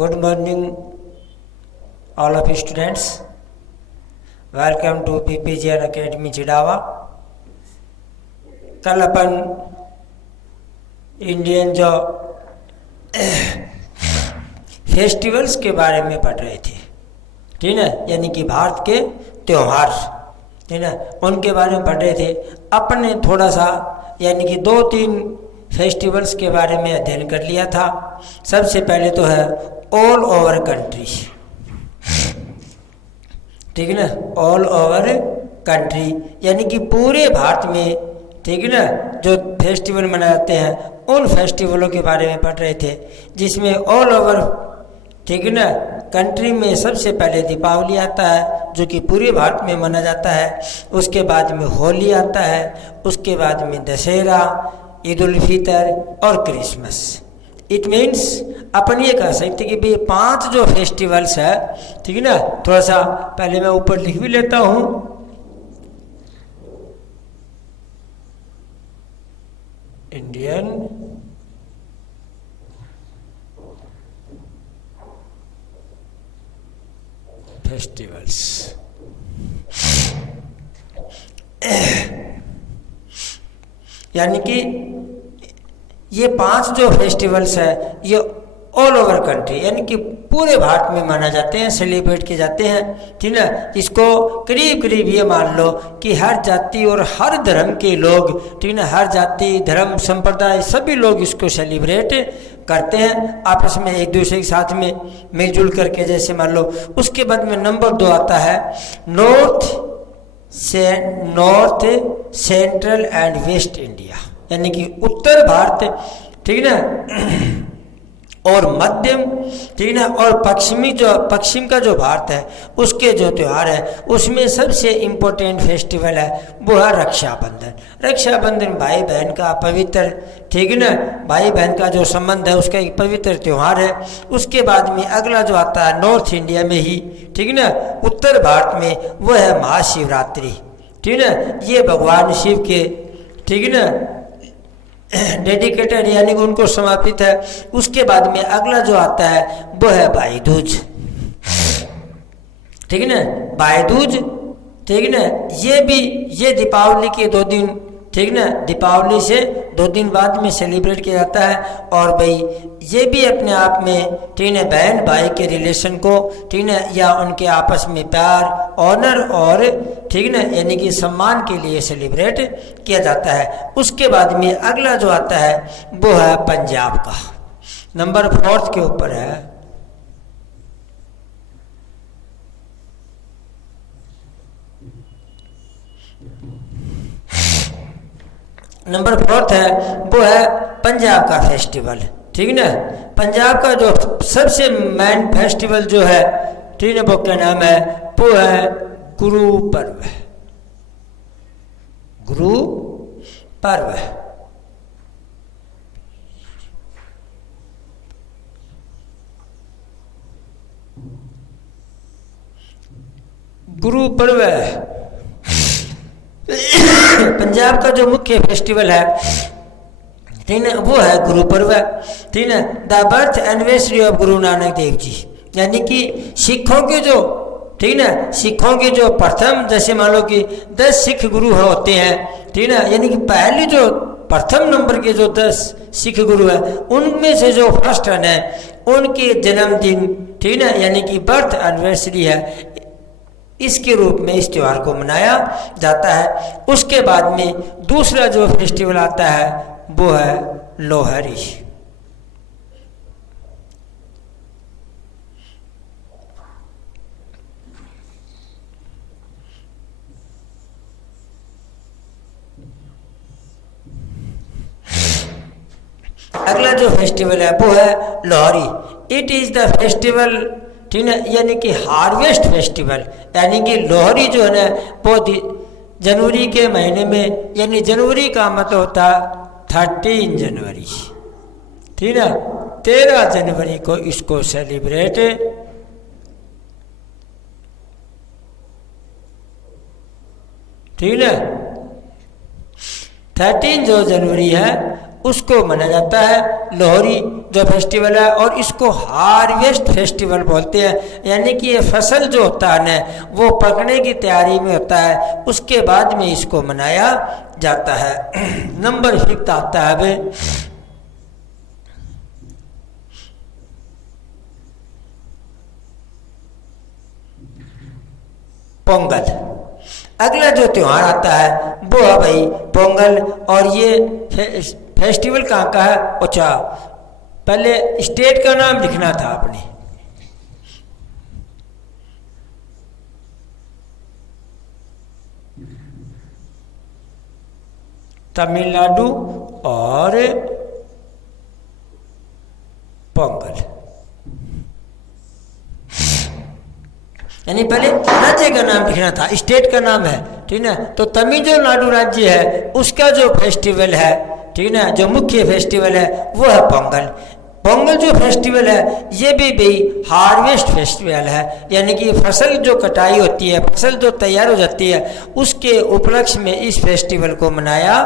Good morning, all of students. Welcome to PPGN Academy Chirawa. कल अपन Indian जो festivals के बारे में पढ़ रहे थे, ठीक है, यानी कि भारत के त्योहार, ठीक है, उनके बारे में पढ़ रहे थे। अपन ने थोड़ा सा यानी कि 2-3 फेस्टिवल्स के बारे में अध्ययन कर लिया था। सबसे पहले तो है ऑल ओवर कंट्री, ठीक है ना, ऑल ओवर कंट्री यानी कि पूरे भारत में, ठीक है ना, जो फेस्टिवल मनाए जाते हैं उन फेस्टिवलों के बारे में पढ़ रहे थे, जिसमें ऑल ओवर, ठीक है ना, कंट्री में सबसे पहले दीपावली आता है जो कि पूरे भारत में मनाया जाता है। उसके बाद में होली आता है, उसके बाद में दशहरा, ईद उल फितर और क्रिसमस। इट मीन्स अपन ये कह सकते कि भाई 5 जो फेस्टिवल्स है, ठीक है ना, थोड़ा सा पहले मैं ऊपर लिख भी लेता हूँ। इंडियन फेस्टिवल्स, यानी कि ये 5 जो फेस्टिवल्स है ये ऑल ओवर कंट्री यानी कि पूरे भारत में माना जाते हैं, सेलिब्रेट किए जाते हैं, ठीक है। इसको करीब करीब ये मान लो कि हर जाति और हर धर्म के लोग, ठीक है, हर जाति धर्म संप्रदाय सभी लोग इसको सेलिब्रेट करते हैं आपस में, एक दूसरे के साथ में मिलजुल करके, जैसे मान लो। उसके बाद में नंबर 2 आता है north central and waste India, यानी कि उत्तर भारत, ठीक है ना, और मध्यम, ठीक है, और पश्चिम का जो भारत है उसके जो त्यौहार है उसमें सबसे इम्पोर्टेंट फेस्टिवल है वो है रक्षाबंधन। रक्षाबंधन भाई बहन का पवित्र, ठीक है ना, भाई बहन का जो संबंध है उसका एक पवित्र त्यौहार है। उसके बाद में अगला जो आता है नॉर्थ इंडिया में ही, ठीक है ना, उत्तर भारत में, वो है महाशिवरात्रि, ठीक है ना, ये भगवान शिव के, ठीक है ना, डेडिकेटेड यानी कि उनको समर्पित है। उसके बाद में अगला जो आता है वो है भाई दूज, ठीक है ना, भाई दूज, ठीक है ना, ये दीपावली के 2 दिन, ठीक है ना, दीपावली से 2 दिन बाद में सेलिब्रेट किया जाता है। और भाई ये भी अपने आप में, ठीक है, बहन भाई के रिलेशन को, ठीक है, या उनके आपस में प्यार, ऑनर और, ठीक है ना, यानी कि सम्मान के लिए सेलिब्रेट किया जाता है। उसके बाद में अगला जो आता है वो है पंजाब का, नंबर 4 के ऊपर है। नंबर 4 है वो है पंजाब का फेस्टिवल, ठीक है ना। पंजाब का जो सबसे मेन फेस्टिवल जो है, ठीक है, वो क्या नाम है, वो है गुरु पर्व, गुरु पर्व। गुरु पर्व पंजाब का जो मुख्य फेस्टिवल है, ठीक है, वो है गुरु पर्व, ठीक है, the birth anniversary of Guru Nanak Dev ji, यानी कि सिखों के जो, ठीक है ना, सिखों के जो प्रथम, जैसे मान लो कि 10 सिख गुरु होते हैं, ठीक है ना, यानी कि पहले जो प्रथम नंबर के जो 10 सिख गुरु है उनमें से जो फर्स्ट है उनके जन्मदिन, ठीक है ना, यानी कि बर्थ एनिवर्सरी है, इसके रूप में इस त्यौहार को मनाया जाता है। उसके बाद में दूसरा जो फेस्टिवल आता है वो है लोहरी। अगला जो फेस्टिवल है वो है Lohri. It is the festival, ठीक है, यानी कि हार्वेस्ट फेस्टिवल, यानी कि लोहरी जो है ना वो जनवरी के महीने में, यानी जनवरी का मतलब होता है 13 जनवरी, ठीक है, 13 जनवरी को इसको सेलिब्रेट, ठीक है, 13 जो जनवरी है उसको मनाया जाता है लोहड़ी जो फेस्टिवल है, और इसको हार्वेस्ट फेस्टिवल बोलते हैं। यानी कि ये फसल जो होता है ना वो पकने की तैयारी में होता है, उसके बाद में इसको मनाया जाता है। नंबर 6 आता है भाई पोंगल। अगला जो त्यौहार आता है वो है भाई पोंगल, और ये फेस्टिवल कहाँ का है? अच्छा, पहले स्टेट का नाम लिखना था आपने। तमिलनाडु और पोंगल, यानी पहले राज्य का नाम लिखना था, स्टेट का नाम है, ठीक है। तो तमिलनाडु राज्य है, उसका जो फेस्टिवल है, ठीक है, जो मुख्य फेस्टिवल है वो है पोंगल। पोंगल जो फेस्टिवल है ये भी हार्वेस्ट फेस्टिवल है, यानी कि फसल जो कटाई होती है, फसल जो तैयार हो जाती है, उसके उपलक्ष्य में इस फेस्टिवल को मनाया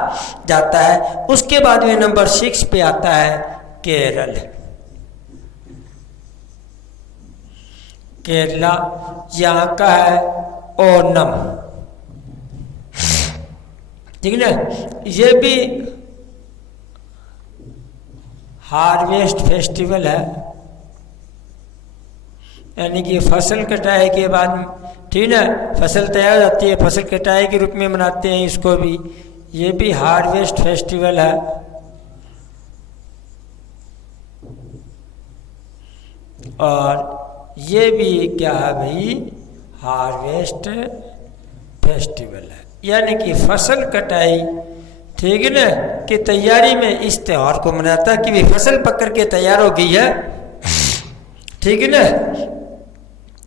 जाता है। उसके बाद में नंबर 6 पे आता है केरल। केरला यहाँ का है ओनम, ठीक है ना। ये भी हार्वेस्ट फेस्टिवल है, यानी कि फसल कटाई के बाद, ठीक है, फसल तैयार हो जाती है, फसल कटाई के रूप में मनाते हैं इसको भी। ये भी हार्वेस्ट फेस्टिवल है। और ये भी क्या है भाई? हार्वेस्ट फेस्टिवल है, यानी कि फसल कटाई, ठीक है ना, की तैयारी में इस त्यौहार को मनाता है कि भाई फसल पक कर के तैयार हो गई है, ठीक है ना।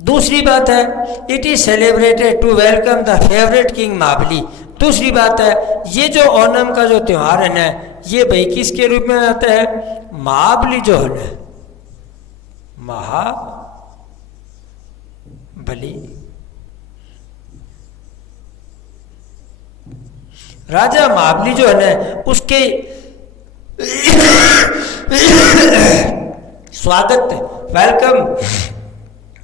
दूसरी बात है it is celebrated to welcome the favourite king Mahabali. दूसरी बात है ये जो ओणम का जो त्यौहार है ना, ये भाई किसके रूप में आता है? महाबली जो है ना, महाबली, राजा महाबली जो है ना उसके स्वागत, वेलकम,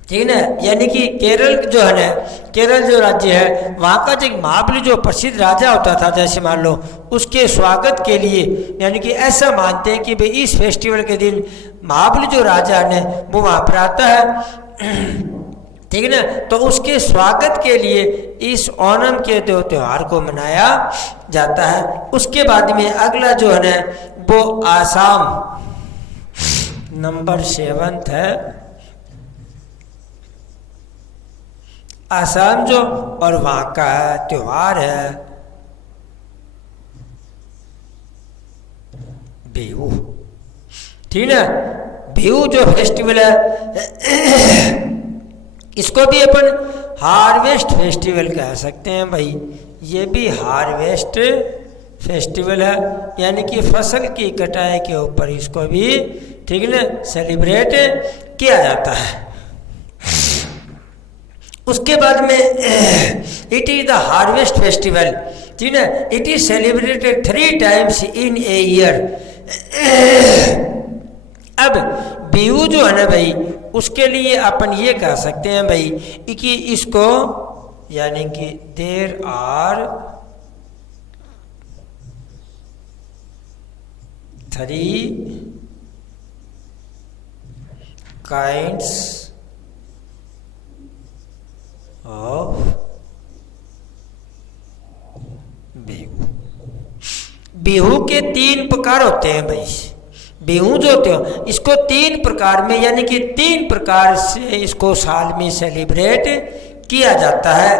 ठीक है। यानी कि केरल जो है ना, केरल जो राज्य है वहाँ का जो महाबली जो प्रसिद्ध राजा होता था, जैसे मान लो, उसके स्वागत के लिए, यानी कि ऐसा मानते हैं कि भाई इस फेस्टिवल के दिन महाबली जो राजा है वो वहाँ पर आता है, ठीक है ना। तो उसके स्वागत के लिए इस ओणम के त्यौहार को मनाया जाता है। उसके बाद में अगला जो है ना वो आसाम, नंबर 7 है आसाम जो, और वहाँ का त्यौहार है बिहू, ठीक है। बिहू जो फेस्टिवल है इसको भी अपन हार्वेस्ट फेस्टिवल कह सकते हैं भाई। ये भी हार्वेस्ट फेस्टिवल है, यानी कि फसल की कटाई के ऊपर इसको भी, ठीक है ना, सेलिब्रेट किया जाता है। उसके बाद में it is the harvest festival, ठीक है। It is celebrated 3 times in a year. अब बिहू जो है ना भाई, उसके लिए अपन ये कह सकते हैं भाई कि इसको, यानी कि there are 3 kinds of Bihu. Bihu के 3 प्रकार होते हैं भाई। बिहू जो होते हो इसको 3 प्रकार में, यानी कि 3 प्रकार से इसको साल में सेलिब्रेट किया जाता है।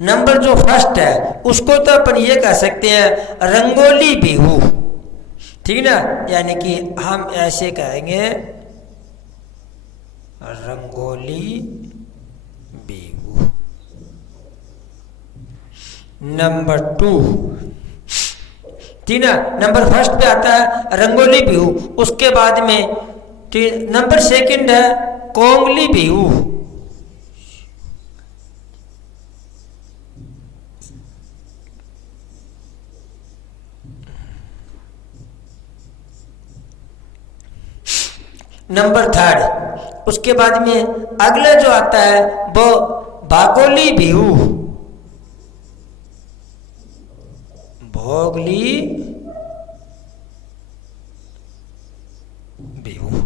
नंबर जो फर्स्ट है उसको तो अपन ये कह सकते हैं रंगोली बिहू, ठीक ना, यानी कि हम ऐसे कहेंगे रंगोली बिहू। नंबर 2, ठीक है, नंबर फर्स्ट पे आता है रंगोली बिहू। उसके बाद में नंबर 2 है कोंगली बिहू। Number third. उसके बाद में अगला जो आता है वो भोगाली बिहू। भोगाली बिहू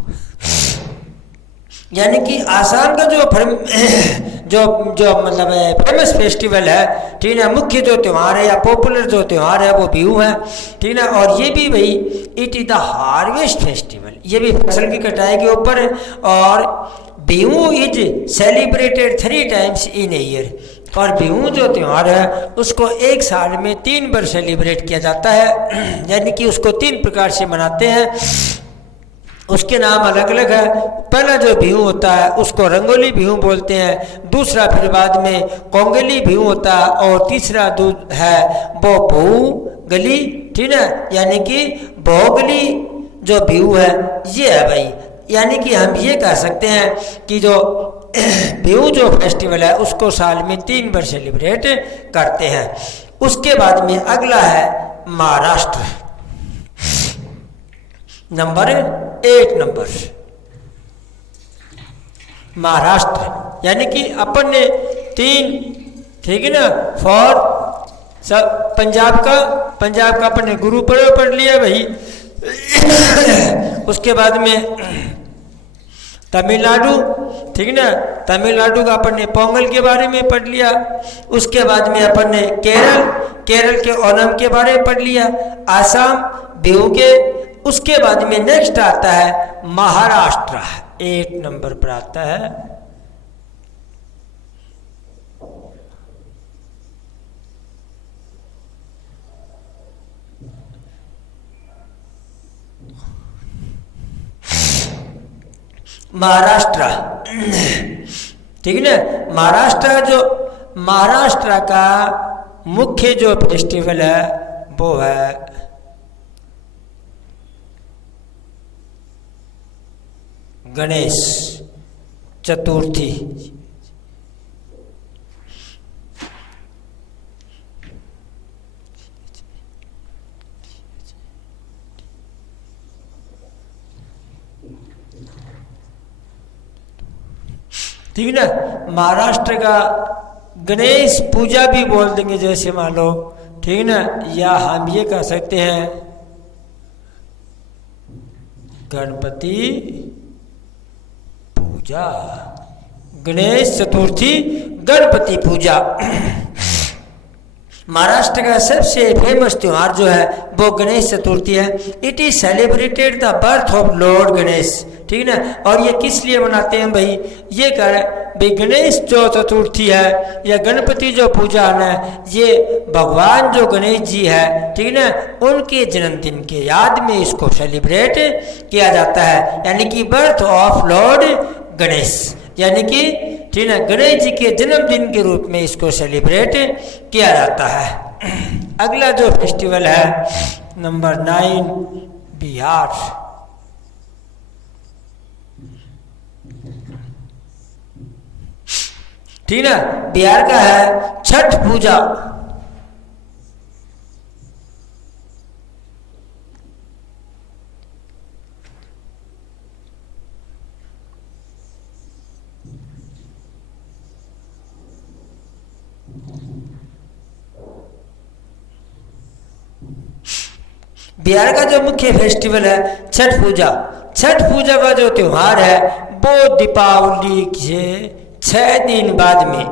यानी कि आसाम का जो मतलब फेमस फेस्टिवल है, ठीक है, मुख्य जो त्यौहार है या पॉपुलर जो त्यौहार है वो बिहू है, ठीक है। और ये भी भाई it is the harvest festival, ये भी फसल की कटाई के ऊपर है। और Bihu is celebrated 3 times in a year. और बिहू जो त्यौहार है उसको एक साल में 3 बार सेलिब्रेट किया जाता है, यानी कि उसको 3 प्रकार से मनाते हैं। उसके नाम अलग अलग है। पहला जो बिहू होता है उसको रंगोली बिहू बोलते हैं, दूसरा फिर बाद में कोंगली बिहू होता है, और तीसरा है वो भोगाली, ठीक है, यानी कि भोगाली जो बिहू है ये है भाई। यानी कि हम ये कह सकते हैं कि जो बिहू जो फेस्टिवल है उसको साल में 3 बार सेलिब्रेट करते हैं। उसके बाद में अगला है महाराष्ट्र, नंबर 8 नंबर महाराष्ट्र। यानी कि अपन ने 3, ठीक है ना, फॉर सब पंजाब का अपन ने गुरु पर्व पढ़ लिया भाई। उसके बाद में तमिलनाडु, ठीक है ना, तमिलनाडु का अपन ने पोंगल के बारे में पढ़ लिया। उसके बाद में अपन ने केरल के ओणम के बारे में पढ़ लिया, आसाम बिहू के। उसके बाद में नेक्स्ट आता है महाराष्ट्र, 8 नंबर पर आता है। महाराष्ट्र, ठीक है ना। महाराष्ट्र का मुख्य जो फेस्टिवल है वो है गणेश चतुर्थी। ठीक है ना। महाराष्ट्र का गणेश पूजा भी बोल देंगे, जैसे मान लो, ठीक है ना, या हम ये कह सकते हैं गणपति पूजा, गणेश चतुर्थी, गणपति पूजा। महाराष्ट्र का सबसे फेमस त्यौहार जो है वो गणेश चतुर्थी है। It is celebrated the birth of Lord Ganesh, ठीक है ना। और ये किस लिए मनाते हैं भाई, ये कर भाई गणेश जो चतुर्थी है या गणपति जो पूजा है ये भगवान जो गणेश जी है, ठीक है ना, उनके जन्मदिन के याद में इसको सेलिब्रेट किया जाता है, यानी कि बर्थ ऑफ लॉर्ड गणेश, यानी कि ठीक है गणेश जी के जन्मदिन के रूप में इसको सेलिब्रेट किया जाता है। अगला जो फेस्टिवल है नंबर 9 बिहार। ठीक है, बिहार का है छठ पूजा। बिहार का जो मुख्य फेस्टिवल है छठ पूजा। छठ पूजा का जो त्योहार है वो दीपावली से 6 दिन बाद में,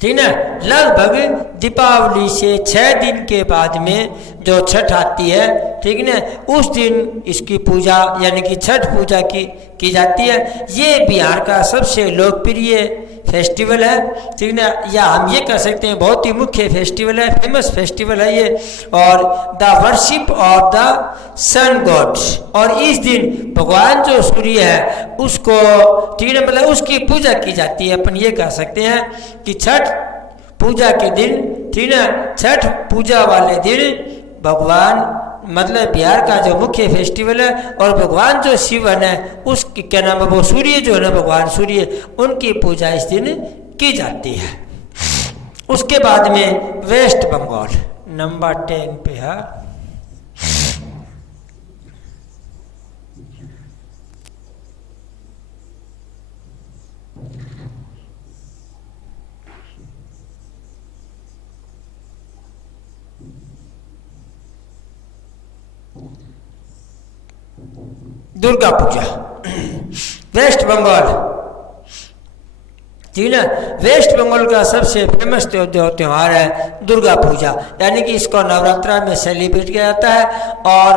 ठीक है, लगभग दीपावली से 6 दिन के बाद में जो छठ आती है, ठीक है ना, उस दिन इसकी पूजा यानी कि छठ पूजा की जाती है। ये बिहार का सबसे लोकप्रिय फेस्टिवल है, ठीक है ना, या हम ये कह सकते हैं बहुत ही मुख्य फेस्टिवल है, फेमस फेस्टिवल है ये। और the worship of the sun god, और इस दिन भगवान जो सूर्य है उसको, ठीक है, मतलब उसकी पूजा की जाती है। अपन ये कह सकते हैं कि छठ पूजा के दिन, ठीक है, छठ पूजा वाले दिन भगवान, मतलब बिहार का जो मुख्य फेस्टिवल है, और भगवान जो शिवन है उसकी क्या नाम है, वो सूर्य जो है ना, भगवान सूर्य, उनकी पूजा इस दिन की जाती है। उसके बाद में वेस्ट बंगाल नंबर 10 पे है। दुर्गा पूजा, वेस्ट बंगाल, ठीक ना, वेस्ट बंगाल का सबसे फेमस त्यौहार है दुर्गा पूजा, यानी कि इसको नवरात्रा में सेलिब्रेट किया जाता है। और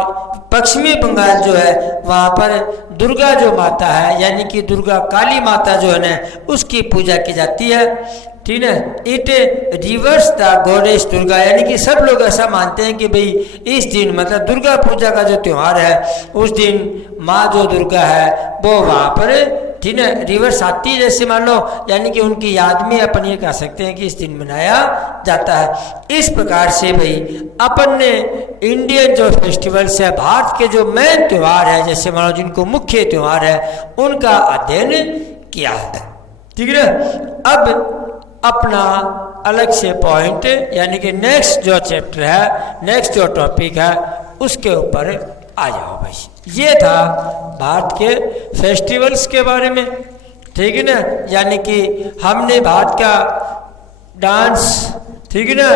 पश्चिमी बंगाल जो है वहाँ पर दुर्गा जो माता है, यानी कि दुर्गा काली माता जो है ना, उसकी पूजा की जाती है, ठीक है। It reverse the goddess Durga, यानी कि सब लोग ऐसा मानते हैं कि भाई इस दिन मतलब दुर्गा पूजा का जो त्यौहार है उस दिन माँ जो दुर्गा है वो वहाँ पर, ठीक है, रिवर्स आती है, जैसे मान लो, यानी कि उनकी याद में अपन ये कह सकते हैं कि इस दिन मनाया जाता है। इस प्रकार से भाई अपन ने इंडियन जो फेस्टिवल्स है, भारत के जो मेन त्यौहार है, जैसे मान लो जिनको मुख्य त्यौहार है, उनका अध्ययन किया है, ठीक है। अब अपना अलग से पॉइंट, यानी कि नेक्स्ट जो चैप्टर है, नेक्स्ट जो टॉपिक है, उसके ऊपर आ जाओ भाई। ये था भारत के फेस्टिवल्स के बारे में, ठीक है ना, यानी कि हमने भारत का डांस, ठीक है ना,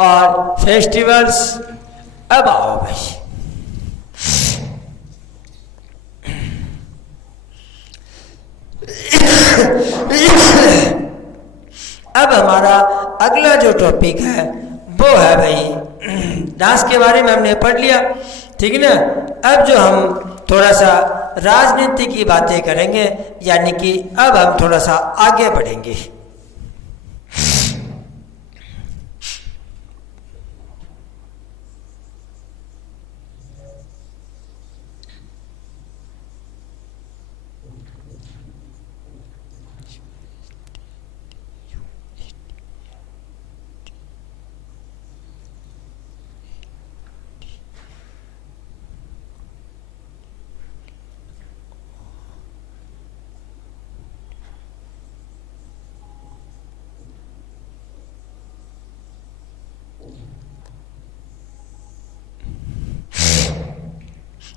और फेस्टिवल्स। अब आओ भाई, अब हमारा अगला जो टॉपिक है वो है भाई डांस के बारे में हमने पढ़ लिया, ठीक है ना। अब जो हम थोड़ा सा राजनीति की बातें करेंगे, यानी कि अब हम थोड़ा सा आगे बढ़ेंगे।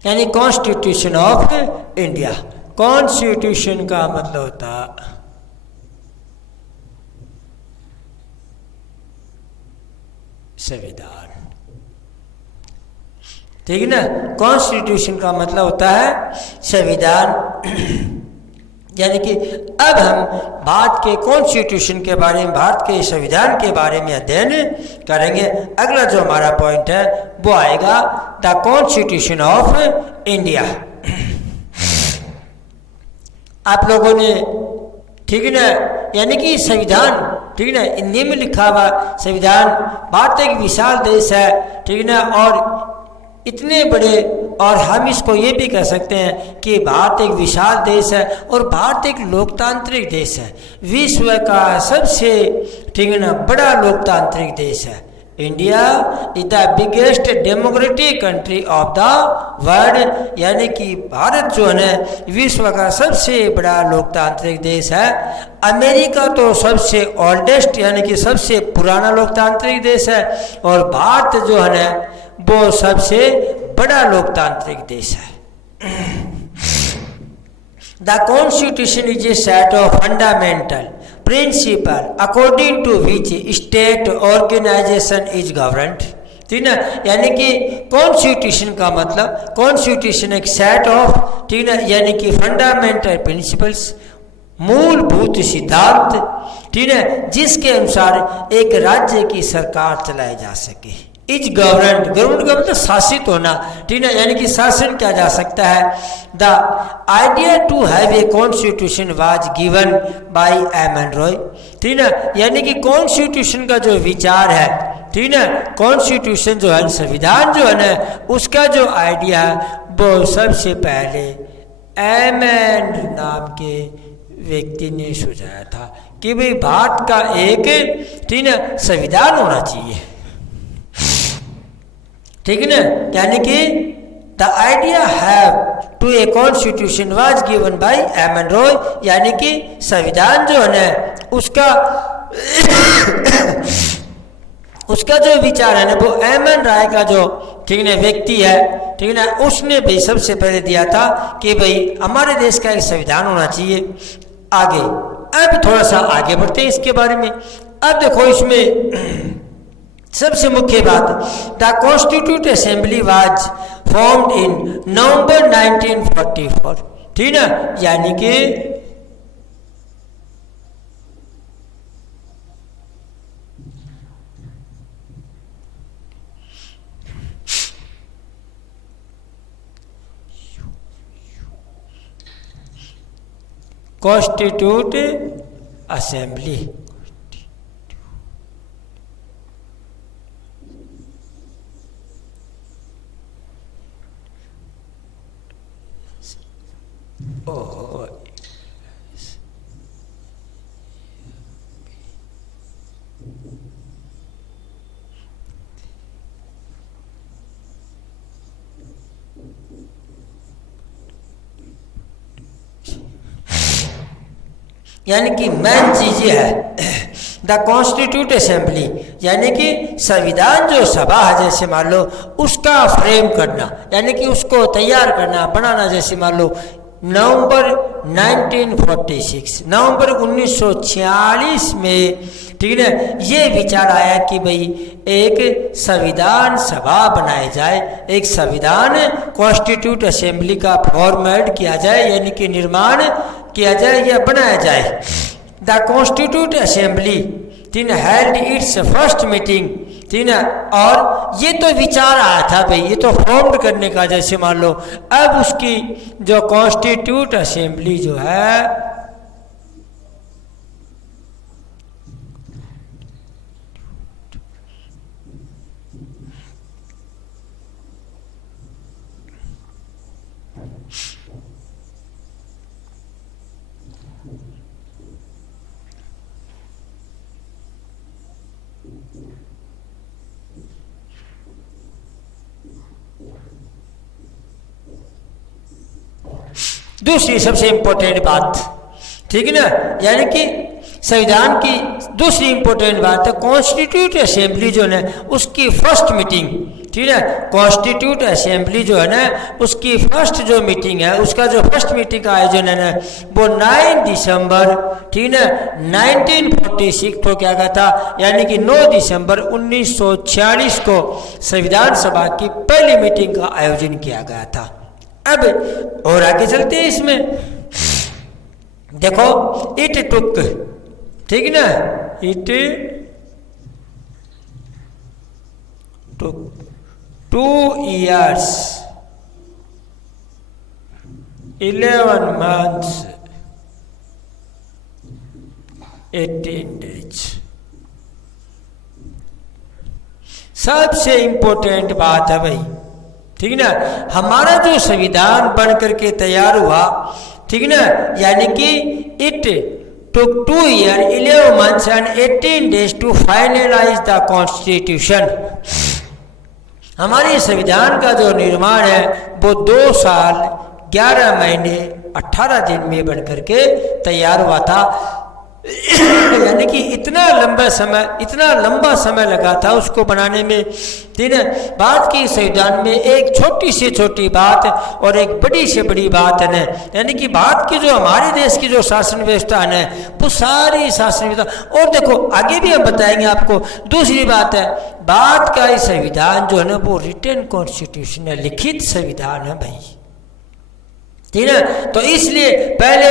यानी कॉन्स्टिट्यूशन ऑफ इंडिया, कॉन्स्टिट्यूशन का मतलब होता संविधान, ठीक है ना। कॉन्स्टिट्यूशन का मतलब होता है संविधान, यानी कि अब हम भारत के कॉन्स्टिट्यूशन के बारे में, भारत के संविधान के बारे में अध्ययन करेंगे। अगला जो हमारा पॉइंट है वो आएगा द कॉन्स्टिट्यूशन ऑफ इंडिया। आप लोगों ने, ठीक है ना, यानी कि संविधान, ठीक है ना, हिंदी में लिखा हुआ संविधान। भारत एक विशाल देश है, ठीक है ना, और इतने बड़े, और हम इसको ये भी कह सकते हैं कि भारत एक विशाल देश है और भारत एक लोकतांत्रिक देश है, विश्व का सबसे, ठीक है ना, बड़ा लोकतांत्रिक देश है। India is the biggest democratic country of the world, यानी कि भारत जो है विश्व का सबसे बड़ा लोकतांत्रिक देश है। अमेरिका तो सबसे ओल्डेस्ट, यानी कि सबसे पुराना लोकतांत्रिक देश है, और भारत जो है वो सबसे बड़ा लोकतांत्रिक देश है। The constitution is a set of fundamental principle according to which state organization is governed, ठीक ना। यानी कि कॉन्स्टिट्यूशन का मतलब, कॉन्स्टिट्यूशन एक सेट ऑफ, ठीक ना, यानी कि फंडामेंटल प्रिंसिपल्स, मूलभूत सिद्धांत, ठीक है, जिसके अनुसार एक राज्य की सरकार चलाई जा सके। इज गवर्नड, गवर्नमेंट का मतलब शासित होना, ठीक है, यानी कि शासन किया जा सकता है। The idea to have a constitution was given by M N. Roy, ठीक है, यानी कि कॉन्स्टिट्यूशन का जो विचार है, ठीक है, कॉन्स्टिट्यूशन जो है, संविधान जो है ना, उसका जो आइडिया है वो सबसे पहले एम.एन. नाम के व्यक्ति ने सुझाया था कि भाई भारत का एक, ठीक है, संविधान होना चाहिए, ठीक है ना। यानी कि the idea have to a constitution was given by M N. Roy, यानी कि संविधान जो है ना उसका उसका जो विचार है ना वो एम.एन. राय का जो, ठीक है, व्यक्ति है, ठीक है ना, उसने भी सबसे पहले दिया था कि भाई हमारे देश का एक संविधान होना चाहिए। आगे अब थोड़ा सा आगे बढ़ते हैं इसके बारे में। अब देखो इसमें सबसे मुख्य बात, the constitute assembly was formed in November 1944, ठीक ना, यानी कि कॉन्स्टिट्यूट असेंबली। यानी कि मेन चीज ये है द कॉन्स्टिट्यूट असेंबली, यानी कि संविधान जो सभा है, जैसे मान लो उसका फ्रेम करना, यानी कि उसको तैयार करना, बनाना। जैसे मान लो नवंबर 1946, नवंबर 1946 में, ठीक है, ये विचार आया कि भाई एक संविधान सभा बनाई जाए, एक संविधान कॉन्स्टिट्यूट असेंबली का फॉर्मेट किया जाए, यानी कि निर्माण किया जाए या बनाया जाए। द कॉन्स्टिट्यूट असेंबली तीन हेल्ड इट्स फर्स्ट मीटिंग, ठीक है, और ये तो विचार आया था भाई, ये तो फॉर्म करने का, जैसे मान लो अब उसकी जो कॉन्स्टिट्यूट असेंबली जो है दूसरी सबसे इंपॉर्टेंट बात, ठीक है ना, यानी कि संविधान की दूसरी इंपॉर्टेंट बात है कॉन्स्टिट्यूट असेंबली जो है उसकी फर्स्ट मीटिंग, ठीक है, कॉन्स्टिट्यूट असेंबली जो है ना उसकी फर्स्ट जो मीटिंग है, उसका जो फर्स्ट मीटिंग का आयोजन है ना वो 9 दिसंबर, ठीक है, 1946 को क्या गया था, यानी कि 9 दिसंबर 1946 को संविधान सभा की पहली मीटिंग का आयोजन किया गया था। अब और आगे चलते हैं इसमें, देखो इट टुक, ठीक ना, it took 2 years 11 months 18 days। सबसे इंपॉर्टेंट बात है भाई, ठीक ना, हमारा जो संविधान बन करके तैयार हुआ, ठीक ना, यानी कि it took 2 years 11 months and 18 days to finalize the constitution। हमारे संविधान का जो निर्माण है वो 2 साल 11 महीने 18 दिन में बन करके तैयार हुआ था। यानी कि इतना लंबा समय लगा था उसको बनाने में। ठीक है, बात की संविधान में एक छोटी से छोटी बात और एक बड़ी से बड़ी बात है ना, यानी कि बात की जो हमारे देश की जो शासन व्यवस्था है वो सारी शासन व्यवस्था। और देखो आगे भी हम बताएंगे आपको। दूसरी बात है, बात का ये संविधान जो है ना वो रिटन कॉन्स्टिट्यूशन है, लिखित संविधान है भाई। ठीक है, तो इसलिए पहले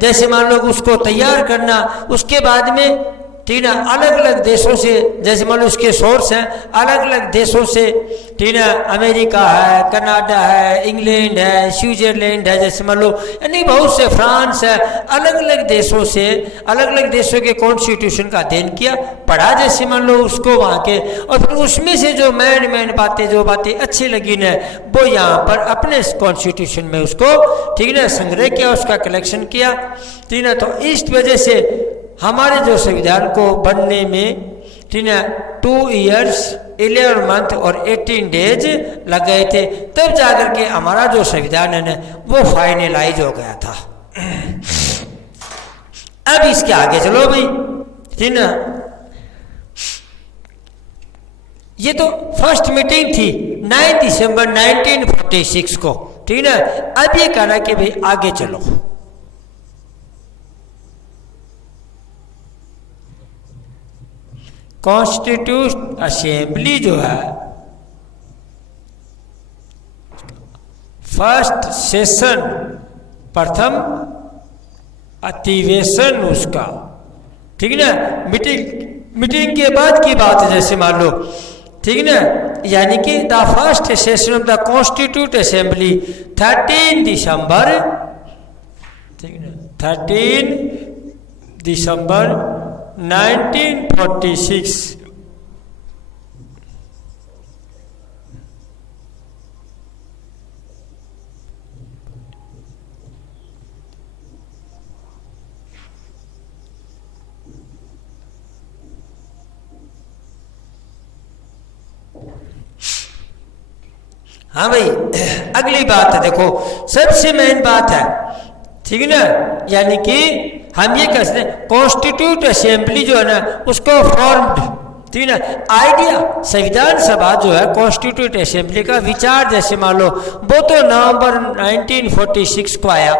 जैसे मान लो उसको तैयार करना, उसके बाद में ठीक है अलग अलग देशों से, जैसे मान लो उसके सोर्स हैं अलग अलग देशों से, ठीक है, अमेरिका है, कनाडा है, इंग्लैंड है, स्विट्जरलैंड है, जैसे मान लो यानी बहुत से, फ्रांस है, अलग अलग देशों से, अलग अलग देशों के कॉन्स्टिट्यूशन का अध्ययन किया, पढ़ा जैसे मान लो उसको वहाँ के, और फिर उसमें से जो मेन बातें, जो बातें अच्छी लगी न वो यहाँ पर अपने कॉन्स्टिट्यूशन में उसको ठीक है संग्रह किया, उसका कलेक्शन किया। ठीक है, तो इस वजह से हमारे जो संविधान को बनने में ठीक है 2 years 11 month और 18 days लग गए थे, तब जाकर के हमारा जो संविधान है ना वो फाइनलाइज हो गया था। अब इसके आगे चलो भाई, ठीक ना, ये तो फर्स्ट मीटिंग थी 9 दिसंबर 1946 को, ठीक है। अब ये कह रहा है कि भाई आगे चलो, कॉन्स्टिट्यूशन असेंबली जो है फर्स्ट सेशन, प्रथम अधिवेशन उसका, ठीक है ना। मीटिंग के बाद की बात है, जैसे मान लो, ठीक है ना, यानी कि the first session of the constitute assembly 13 दिसंबर, ठीक है ना, 13 दिसंबर 1946। हाँ भाई, अगली बात है, देखो सबसे मेन बात है, ठीक है ना, यानी कि हम ये कह सकते हैं कॉन्स्टिट्यूट असेंबली जो है ना उसको फॉर्म्ड, ठीक है ना। आइडिया संविधान सभा जो है कॉन्स्टिट्यूट असेंबली का विचार, जैसे मान लो वो तो नवंबर 1946 को आया,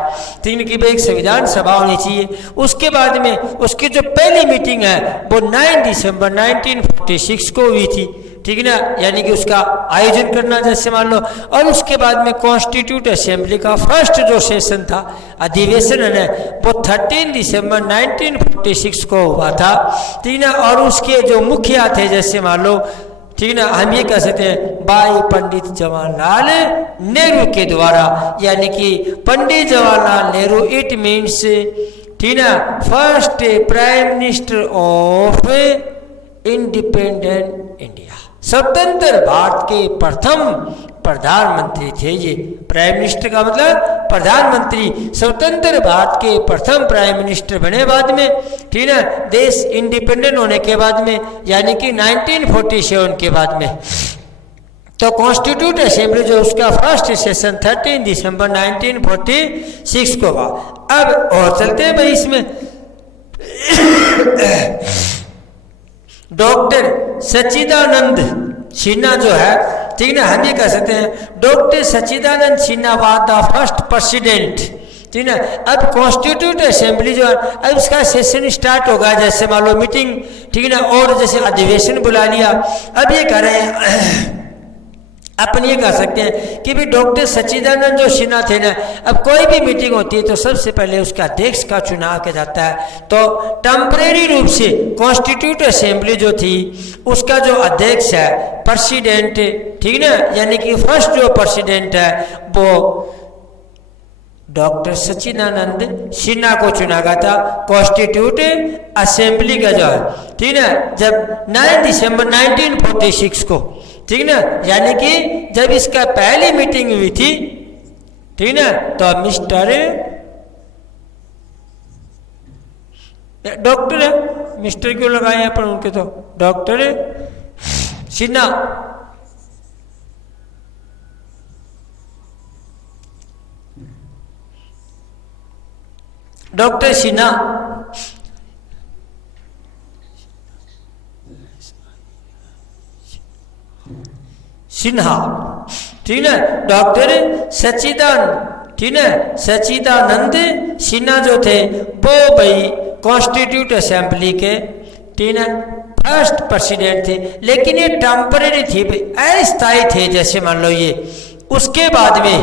ठीक है, कि भाई एक संविधान सभा होनी चाहिए। उसके बाद में उसकी जो पहली मीटिंग है वो 9 दिसंबर 1946 को हुई थी, ठीक है ना, यानी कि उसका आयोजन करना, जैसे मान लो। और उसके बाद में कॉन्स्टिट्यूट असेंबली का फर्स्ट जो सेशन था, अधिवेशन है वो 13 दिसंबर 1946 को हुआ था, ठीक है ना। और उसके जो मुखिया थे, जैसे मान लो, ठीक है ना, हम ये कह सकते हैं भाई पंडित जवाहरलाल नेहरू के द्वारा, यानी कि पंडित जवाहरलाल नेहरू, इट मीन्स, ठीक है ना, first prime minister of independent India, स्वतंत्र भारत के प्रथम प्रधानमंत्री थे ये। प्राइम मिनिस्टर का मतलब प्रधानमंत्री, स्वतंत्र भारत के प्रथम प्राइम मिनिस्टर बने बाद में, ठीक है, देश इंडिपेंडेंट होने के बाद में, यानी कि 1947 के बाद में। तो कॉन्स्टिट्यूट असेंबली जो उसका फर्स्ट सेशन 13 दिसंबर 1946 को हुआ। अब और चलते हैं भाई इसमें डॉक्टर सच्चिदानंद सिन्हा जो है, ठीक है ना, हम ये कह सकते हैं doctor Sachchidanand Sinha was the first president, ठीक है ना। अब कॉन्स्टिट्यूट असेंबली जो है अब उसका सेशन स्टार्ट होगा, जैसे मान लो मीटिंग, ठीक है ना, और जैसे अधिवेशन बुला लिया। अब ये कह रहे हैं, अपन ये कह सकते हैं कि भी डॉक्टर सच्चिदानंद जो सिन्हा थे ना, अब कोई भी मीटिंग होती है तो सबसे पहले उसका अध्यक्ष का चुनाव किया जाता है। तो टेम्परेरी रूप से कॉन्स्टिट्यूट असेंबली जो थी उसका जो अध्यक्ष है, प्रेसिडेंट, ठीक है ना, यानी कि फर्स्ट जो प्रेसिडेंट है वो डॉक्टर सच्चिदानंद सिन्हा को चुना गया था कॉन्स्टिट्यूट असेंबली का जो है, ठीक है ना, जब 9 दिसंबर 1946 को, ठीक ना, यानी कि जब इसका पहली मीटिंग हुई थी, ठीक ना, तो मिस्टर डॉक्टर है, मिस्टर क्यों लगाए हैं पर उनके, तो डॉक्टर सिन्हा, डॉक्टर सिन्हा, सिन्हा, ठीक है, डॉक्टर सच्चिदानंद, ठीक है, सच्चिदानंद सिन्हा जो थे वो भाई कॉन्स्टिट्यूट असेंबली के, ठीक है, फर्स्ट प्रेसिडेंट थे। लेकिन ये टेम्परेरी थे भाई, अस्थायी थे, जैसे मान लो ये। उसके बाद में,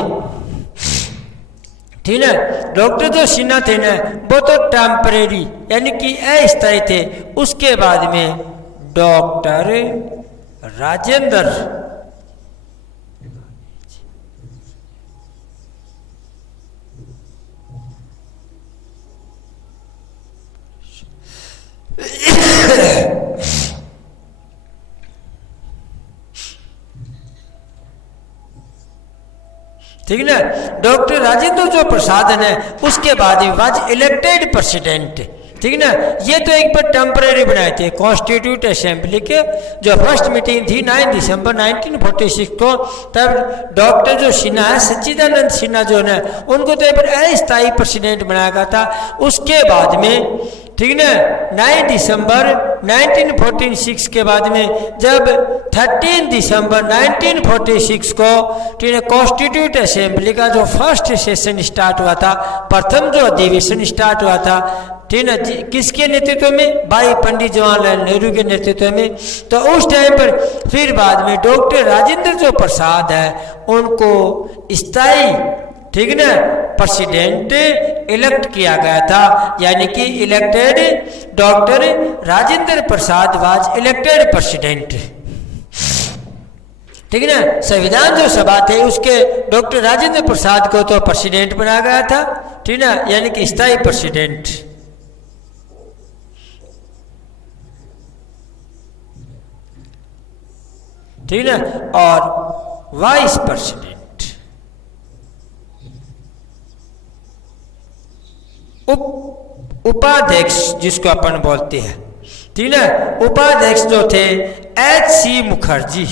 ठीक है, डॉक्टर जो सिन्हा थे ना वो तो टेम्परेरी यानी कि अस्थायी थे। उसके बाद में डॉक्टर राजेंद्र ठीक है ना, डॉक्टर राजेंद्र जो प्रसाद है उसके बाद वाज इलेक्टेड प्रेसिडेंट, ठीक है ना। ये तो एक बार टेम्परेरी बनाए थे कॉन्स्टिट्यूट असेंबली के, जो फर्स्ट मीटिंग थी 9 दिसंबर 1946 को, तब डॉक्टर जो सिन्हा है, सच्चिदानंद सिन्हा जो है उनको तो एक बार अस्थायी प्रेसिडेंट बनाया गया था। उसके बाद में ठीक ना 9 दिसंबर 1946 के बाद में जब 13 दिसंबर 1946 को ठीक है कॉन्स्टिट्यूट असेंबली का जो फर्स्ट सेशन स्टार्ट हुआ था, प्रथम जो अधिवेशन स्टार्ट हुआ था ठीक है किसके नेतृत्व में, भाई पंडित जवाहरलाल नेहरू के नेतृत्व में। तो उस टाइम पर फिर बाद में डॉक्टर राजेंद्र जो प्रसाद है उनको स्थायी ठीक ना प्रेसिडेंट इलेक्ट किया गया था, यानी कि elected doctor Rajendra Prasad was elected president. ठीक है ना, संविधान जो सभा थे उसके डॉक्टर राजेंद्र प्रसाद को तो प्रेसिडेंट बनाया गया था, ठीक है ना, यानी कि स्थायी प्रेसिडेंट। ठीक है ना, और वाइस प्रेसिडेंट उपाध्यक्ष जिसको अपन बोलते हैं, ठीक है, उपाध्यक्ष जो थे H.C. मुखर्जी।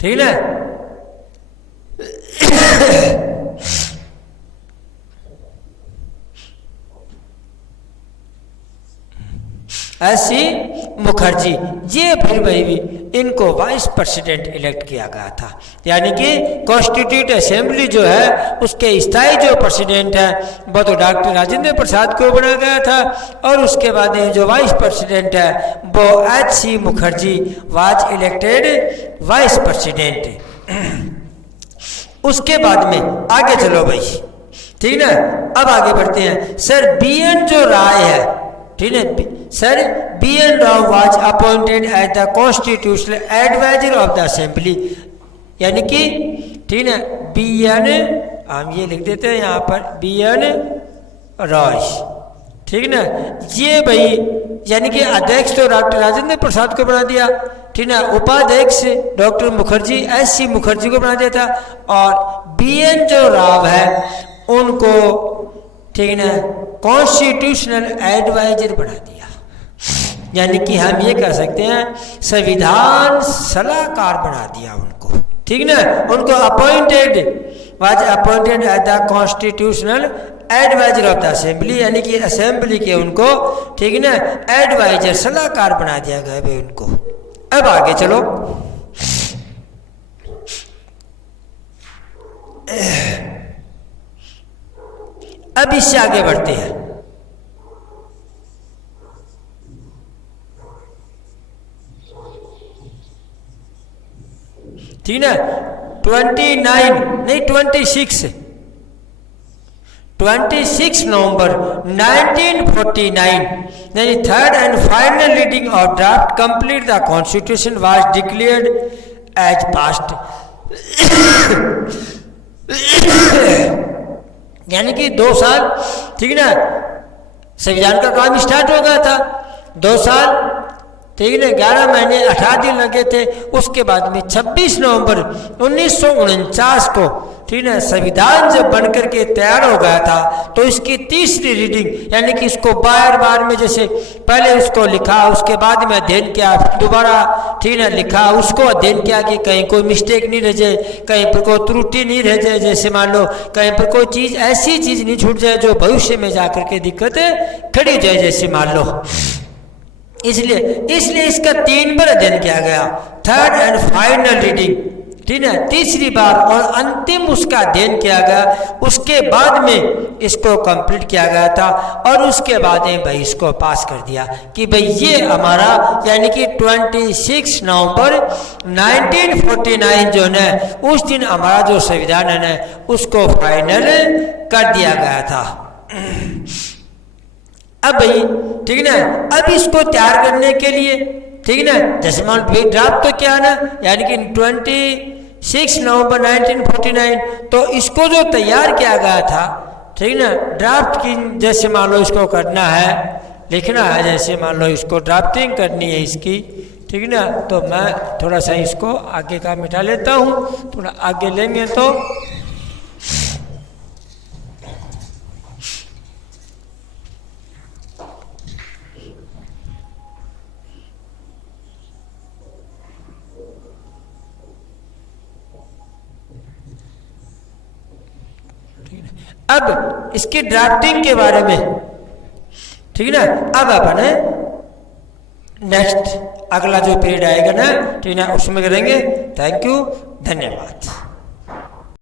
ठीक है H.C. मुखर्जी, ये फिर वही भी इनको वाइस प्रेसिडेंट इलेक्ट किया गया था, यानी कि कॉन्स्टिट्यूट असेंबली जो है उसके स्थायी जो प्रेसिडेंट है वो तो डॉक्टर राजेंद्र प्रसाद को बनाया गया था, और उसके बाद जो वाइस प्रेसिडेंट है वो H.C. Mukherjee was elected vice president. उसके बाद में आगे चलो भाई, ठीक है, अब आगे बढ़ते हैं। Sir B.N. जो राय है, ठीक है, sir B.N. Rau was appointed as the constitutional adviser of the assembly, यानी कि ठीक है B.N. हम ये लिख देते हैं यहाँ पर B.N. रॉय, ठीक ना, ये भाई यानी कि अध्यक्ष तो डॉक्टर राजेंद्र प्रसाद को बना दिया, ठीक ना, उपाध्यक्ष डॉक्टर मुखर्जी H.C. मुखर्जी को बना दिया था, और B.N. जो राव है उनको ठीक ना कॉन्स्टिट्यूशनल एडवाइजर बना दिया, यानी कि हम ये कह सकते हैं संविधान सलाहकार बना दिया उनको, ठीक ना, उनको was appointed as the constitutional adviser of the assembly, यानी कि असेंबली के उनको ठीक ना एडवाइजर सलाहकार बना दिया गया भाई उनको। अब आगे चलो, अब इससे आगे बढ़ते हैं। ठीक है 29 नहीं 26 नवंबर 1949 यानी third and final reading of draft complete the constitution was declared as passed, यानी कि 2 साल ठीक ना संविधान का काम स्टार्ट हो गया था, 2 साल ठीक है 11 महीने 18 दिन लगे थे। उसके बाद में 26 नवंबर 1949 को ठीक है संविधान जब बनकर के तैयार हो गया था तो इसकी तीसरी रीडिंग, यानी कि इसको बार में जैसे पहले उसको लिखा, उसके बाद में अध्ययन किया, फिर दोबारा ठीक है लिखा, उसको अध्ययन किया कि कहीं कोई मिस्टेक नहीं रह जाए, कहीं पर कोई त्रुटि नहीं रह जाए, जैसे मान लो कहीं पर कोई चीज़ ऐसी चीज़ नहीं छूट जाए जो भविष्य में जाकर के दिक्कतें खड़ी हो जाए, जैसे मान लो। इसलिए इसका 3 बार अध्ययन किया गया, थर्ड एंड फाइनल रीडिंग, ठीक है, तीसरी बार और अंतिम उसका अध्ययन किया गया। उसके बाद में इसको कंप्लीट किया गया था और उसके बाद में भाई इसको पास कर दिया कि भाई ये हमारा यानी कि 26 नवंबर 1949 जो है उस दिन हमारा जो संविधान है उसको फाइनल कर दिया गया था। अब भाई ठीक ना, अब इसको तैयार करने के लिए ठीक ना जैसे मान ड्राफ्ट तो क्या ना यानी कि 26 नवंबर 1949 तो इसको जो तैयार किया गया था ठीक ना ड्राफ्ट की, जैसे मान लो इसको करना है लिखना है, जैसे मान लो इसको ड्राफ्टिंग करनी है इसकी ठीक ना, तो मैं थोड़ा सा इसको आगे का मिटा लेता हूँ, थोड़ा आगे लेंगे तो अब इसकी ड्राफ्टिंग के बारे में, ठीक है ना, अब अपन नेक्स्ट अगला जो पीरियड आएगा ना, ठीक है ना, उसमें करेंगे। थैंक यू, धन्यवाद।